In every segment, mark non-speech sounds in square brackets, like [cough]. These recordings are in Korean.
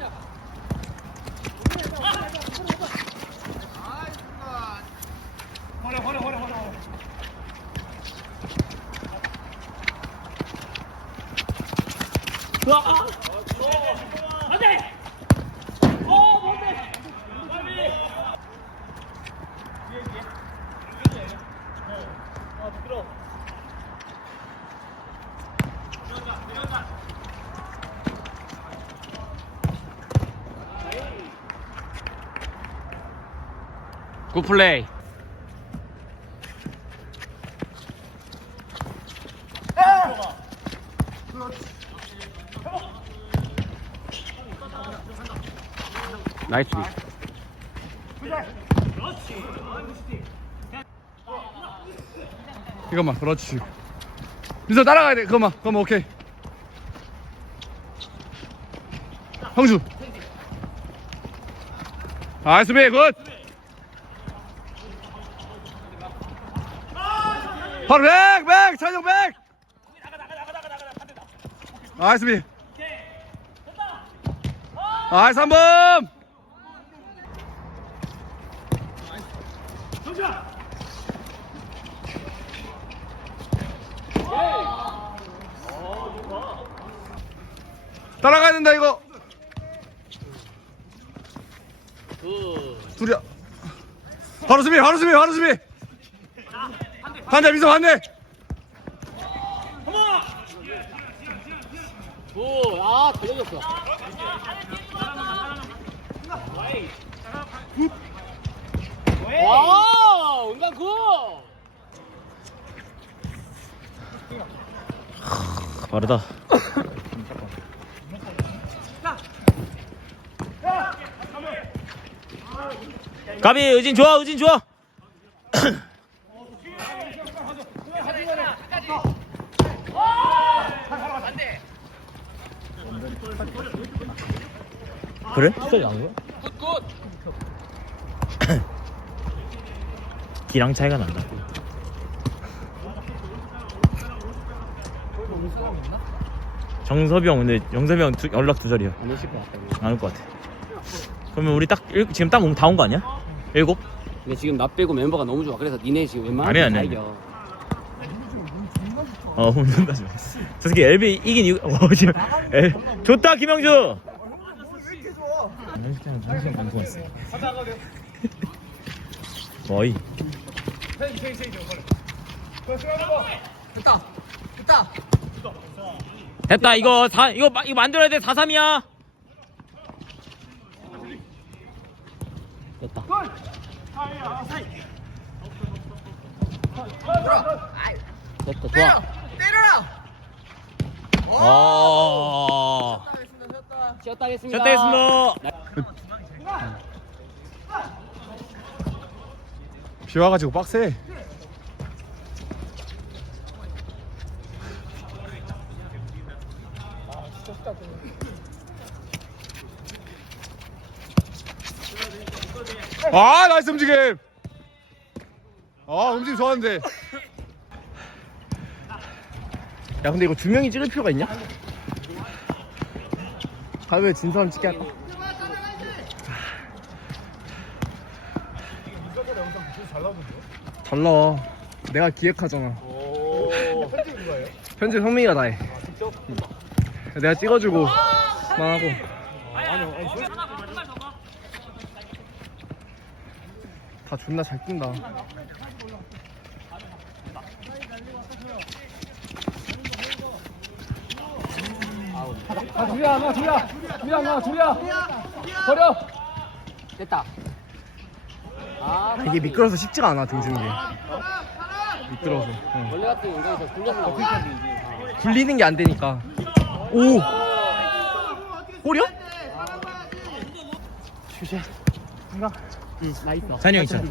Понятно. 굿플레이. 나이스 이것만 그렇지. 민서 따라가야 돼. 그것만 그것만 오케이. 형수. 아 수비 굿 바로 백 백 찬영 백. 아, 수비. 아, 3번. 따라가야 된다 이거. 둘이야. 바로 수비 바로 수비 바로 수비 반대 민서 반대. 오아 달려졌어 와 은강구 빠르다. 가비 의진 좋아 의진 좋아 [clears throat] 그래? 투석이 안 거야? [coughs] 기랑 차이가 난다. 정섭이 형 근데 정섭이 형 두- 연락 두절이야. 안 오실 것 같다. 안 올 것 같아. 그러면 우리 딱 일, 지금 딱 다 온 거 아니야? 일곱? 근데 지금 나 빼고 멤버가 너무 좋아. 그래서 니네 지금 아니야, 웬만하면 다 아니야. 이겨. 어, 훈련까지. 저 새끼 LB 이긴 이유, 어, 지금, 에, 좋다, 김영주! 김영주는 정신 공부가 있어. [laughs] 어이. 됐다, 이거, 다, 이거, 마- 이거 만들어야 돼, 4-3이야. 됐다. 됐다. 좋아. 어. 쉬었다 하겠습니다. 샷 됐습니다. 비 와가지고 빡세 아 나이스 움직임 아 움직임 좋았는데 야 근데 이거 두 명이 찍을 필요가 있냐? 가위바위보 진 사람 찍게 할까? 잘 나와. 내가 기획하잖아. 편집 성민이가 다해. 내가 찍어주고 그만하고. 다 존나 잘 낀다 아 둘이야 나 둘이야 둘이야 나 둘이야 버려 됐다. 아, 이게 미끄러서 쉽지가 않아 등지는 게 미끄러서 응. 원래 같은 영상에서 굴려서 나오는 굴리는 게 안 되니까. 오! 꼬려? 잔이 형 있잖아.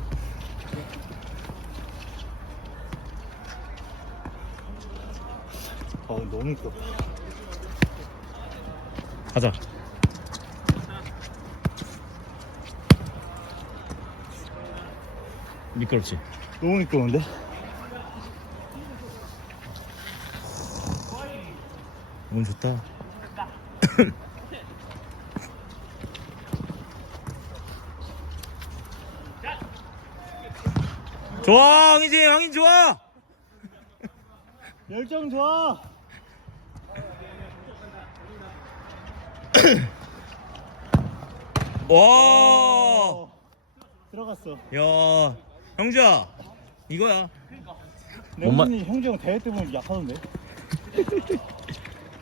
어 너무 커. 가자. 미끄럽지? 너무 미끄러운데? 너무 좋다. [coughs] 좋아, 황희진, 황인 좋아. 열정 좋아. 와, 들어갔어. 야, 형주야, 이거야. 명준이 형제형 대회 때 보면 약하던데.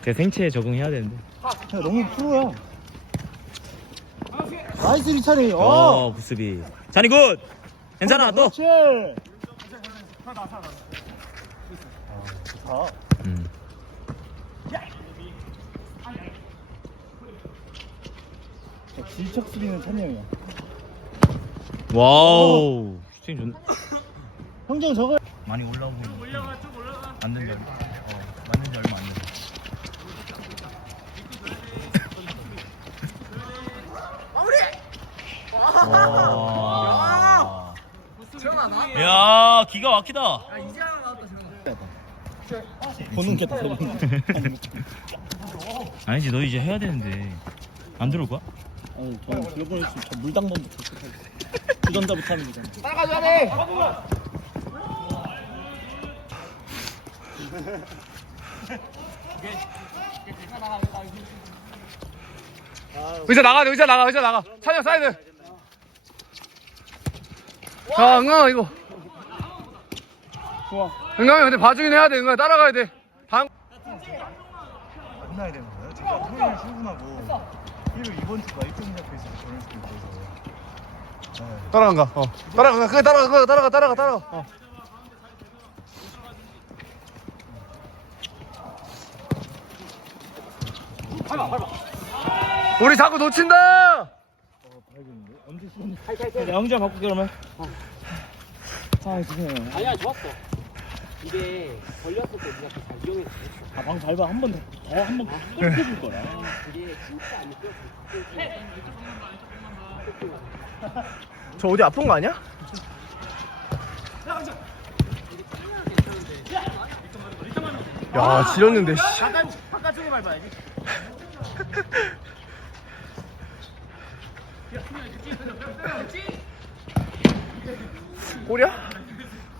제 생체에 적응해야 되는데. 야, 너무 프로야. 나이스 리차리. 어. 어, 부스비. 잔이 굿. 괜찮아, 또. 그렇지. 아, 좋다. 음. 자, 질척 수비는 찬이 형이야. 와우, 슈팅 좋네. 형제형 저거. 많이 올라오고 있는 올라가 좀 올라가 만든 지 얼마 어 만든 지 얼마 안 됐어. 마무리! 야 기가 막히다. 보는 게다 [laughs] 아니지 너 이제 해야 되는데. 안 들어올 거야? 아니, 저는 들어보냈으면 저 물당번부터 주전자부터 하면 되잖아. 따라가줘야 돼. 의자 나가, 의자 나가, 의자 나가. 찬영 사이드. 자, 응아 이거. 좋아. 응아이 근데 봐주긴 해야 돼. 응아 따라가야 돼. 방. 만나야 되는 거예요? 제가 토요일 출근하고 일요일 이번 주가 일정 잡혀 있어서 저녁 시키고 그래서 네. 따라간가. 어. 따라가. 그래 따라가. 그래 따라가. 따라가. 따라가. 어. 우리 자꾸 놓친다. 언제 수업 양자 바꿀게 그러면 아 죄송해요 아니야 좋았어. 이게 걸렸을 때 네가 잘 이용했어. 아방 밟아 한번더한번 끄집을 거야 이게 진짜 안 미끄러. 저 어디 아픈 거 아니야? 야 지렸는데 씨. 바깥쪽에 [laughs] 밟아야지. 꼬리야?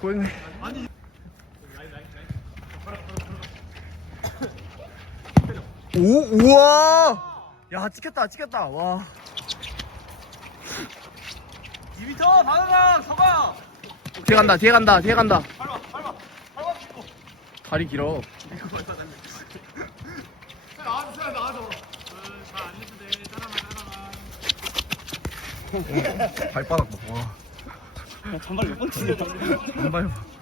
꼬였네 오 우와! 야 찍혔다 찍혔다. 와. 2m 받아라 서가. 뒤에 간다 뒤에 간다 뒤에 간다. 다리 길어. 발바닥 봐 와. 잔발 몇번 치냐 안 밟아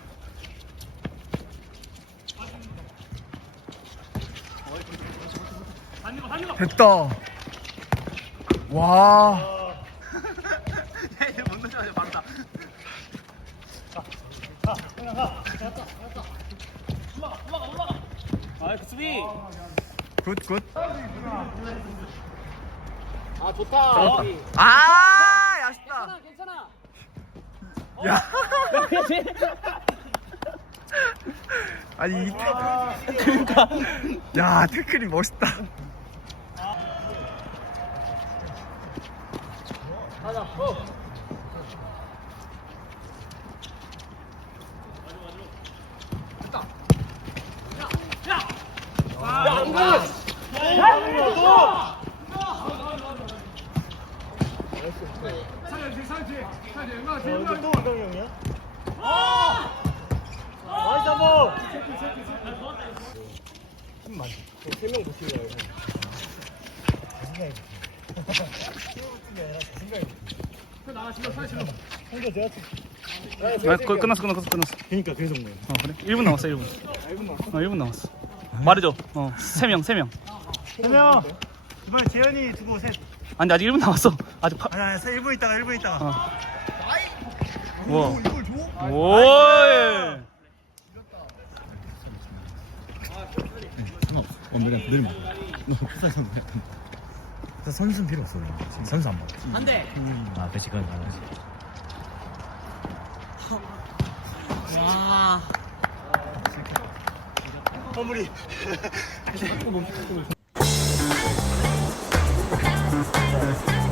됐다 와아 수비. 굿 굿 아 좋다. 아 아쉽다 괜찮아. 야 [laughs] 아니 이 그러니까 야 태클이 멋있다 한번 힘만 세명 붙이려고 혼자 제가 아, 끝- 끝났어 끝났어 끝났어 그니까 그래서 그런 거예요 어 그래 1분 남았어 1분 1분 남았어? 어 1분 남았어 말해줘. 어, 세 명, 세 명. 세명 이번에 재현이 두고 셋 아, 근데 아직 1분 남았어. 아직 파... 아니 아니 1분 있다가 1분 있다가 어. 우와. 이걸 줘? 오이. 상관없어. 어, 늘, 늘 먹어. 너비 싼건 선수는 필요 없어. 그냥. 선수 안 먹어. 안 돼. 아, 그치, 그건 당연하지. 와. 허물이 아,